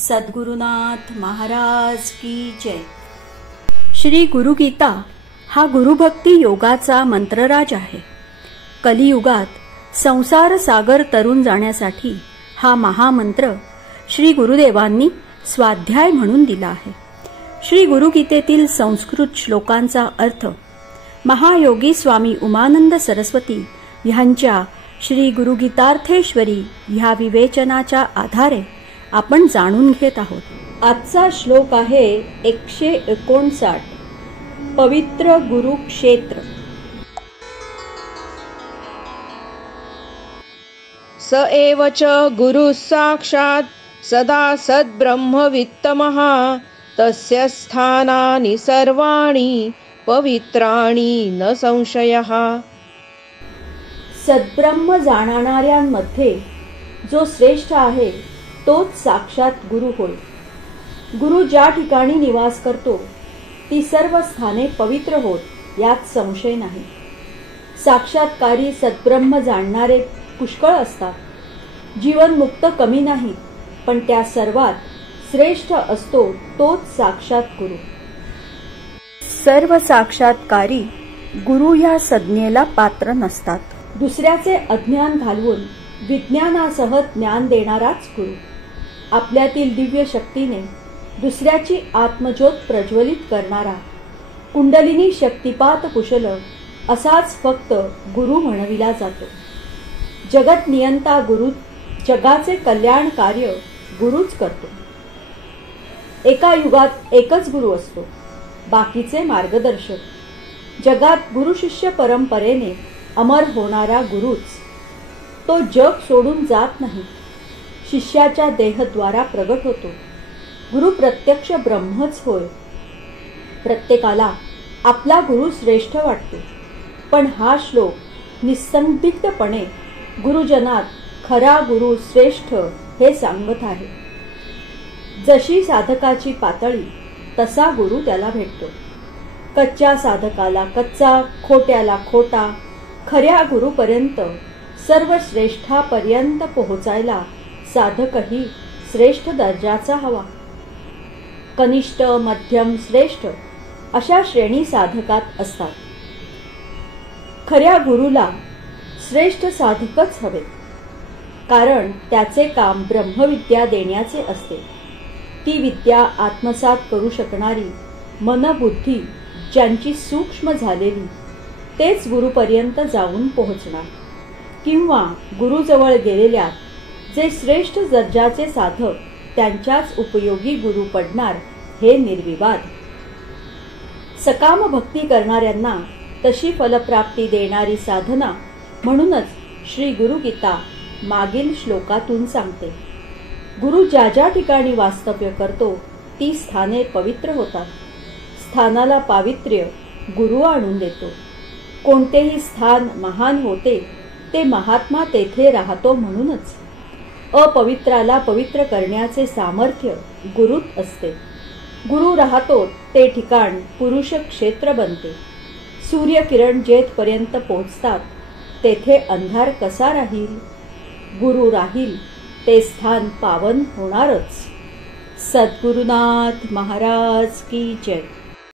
सद्गुरुनाथ महाराज की जय। श्री गुरुगीता हा गुरुभक्ती योगाचा मंत्रराज आहे। कलियुगात संसार सागर तरून जाण्यासाठी हा महामंत्र श्री गुरुदेवांनी स्वाध्याय म्हणून दिला आहे। श्री गुरुगीतेतील संस्कृत श्लोकांचा अर्थ महायोगी स्वामी उमानंद सरस्वती ह्यांच्या श्री गुरुगीतार्थेश्वरी ह्या विवेचनाच्या आधारे आपण जाणून घेत आहोत। आजचा श्लोक आहे 159। पवित्र गुरुक्षेत्र। स एव च गुरु साक्षात् सदा सद्ब्रह्मवित्तमः तस्य स्थानानि सर्वाणि पवित्राणि न संशयः। सद्ब्रह्म जाणणाऱ्यांमध्ये जो श्रेष्ठ आहे तोच साक्षात गुरु होय। गुरु ज्या ठिकाणी निवास करतो ती सर्व स्थाने पवित्र होत यात संशय नाही। साक्षात्कारी सद्ब्रह्म जाणणारे पुष्कळ असतात। जीवन मुक्त कमी नाही, पण त्या सर्वात श्रेष्ठ असतो तोच साक्षात गुरु। सर्व साक्षात्कारी गुरु या संज्ञेला पात्र नसतात। दुसऱ्याचे अज्ञान घालवून विज्ञानासह ज्ञान देणाराच गुरु। आपल्यातील दिव्य शक्तीने दुसऱ्याची आत्मज्योत प्रज्वलित करणारा कुंडलिनी शक्तिपात कुशल असाच फक्त गुरु म्हणविला जातो। जगत नियंता गुरु, जगाचे कल्याण कार्य गुरुच करतो। एका युगात एकच गुरु असतो, बाकीचे मार्गदर्शक। जगात गुरु शिष्य परंपरेने अमर होणारा गुरुच। तो जग सोडून जात नाही, शिष्याच्या देहद्वारा प्रगट होतो। गुरु प्रत्यक्ष ब्रह्मच होय। प्रत्येकाला आपला गुरु श्रेष्ठ वाटतो, पण हा श्लोक निसंदिग्धपणे गुरुजनात खरा गुरु श्रेष्ठ हे सांगत आहे। जशी साधकाची पातळी तसा गुरु त्याला भेटतो। कच्च्या साधकाला कच्चा, खोट्याला खोटा, खऱ्या गुरुपर्यंत सर्व श्रेष्ठापर्यंत पोहोचायला साधकही श्रेष्ठ दर्जाचा हवा। कनिष्ठ, मध्यम, श्रेष्ठ अशा श्रेणी साधकात असतात। खऱ्या गुरुला श्रेष्ठ साधकच हवे, कारण त्याचे काम ब्रह्मविद्या देण्याचे असते। ती विद्या आत्मसात करू शकणारी मनबुद्धी ज्यांची सूक्ष्म झालेली तेच गुरुपर्यंत जाऊन पोहोचणार, किंवा गुरुजवळ गेलेल्या जे श्रेष्ठ दर्जाचे साधक त्यांच्याच उपयोगी गुरु पडणार हे निर्विवाद। सकाम भक्ती करणाऱ्यांना तशी फलप्राप्ती देणारी साधना म्हणूनच श्री गुरुगीता मागील श्लोकातून सांगते। गुरु ज्या ज्या ठिकाणी वास्तव्य करतो ती स्थाने पवित्र होतात। स्थानाला पावित्र्य गुरु आणून देतो। कोणतेही स्थान महान होते ते महात्मा तेथे राहतो म्हणूनच। अपवित्राला पवित्र करण्याचे सामर्थ्य गुरुत असते। गुरु राहतो ते ठिकाण पुरुष क्षेत्र बनते। सूर्यकिरण जेथपर्यंत पोहोचतात तेथे अंधार कसा राहील? गुरु राहील ते स्थान पावन होणारच। सद्गुरुनाथ महाराज की जय।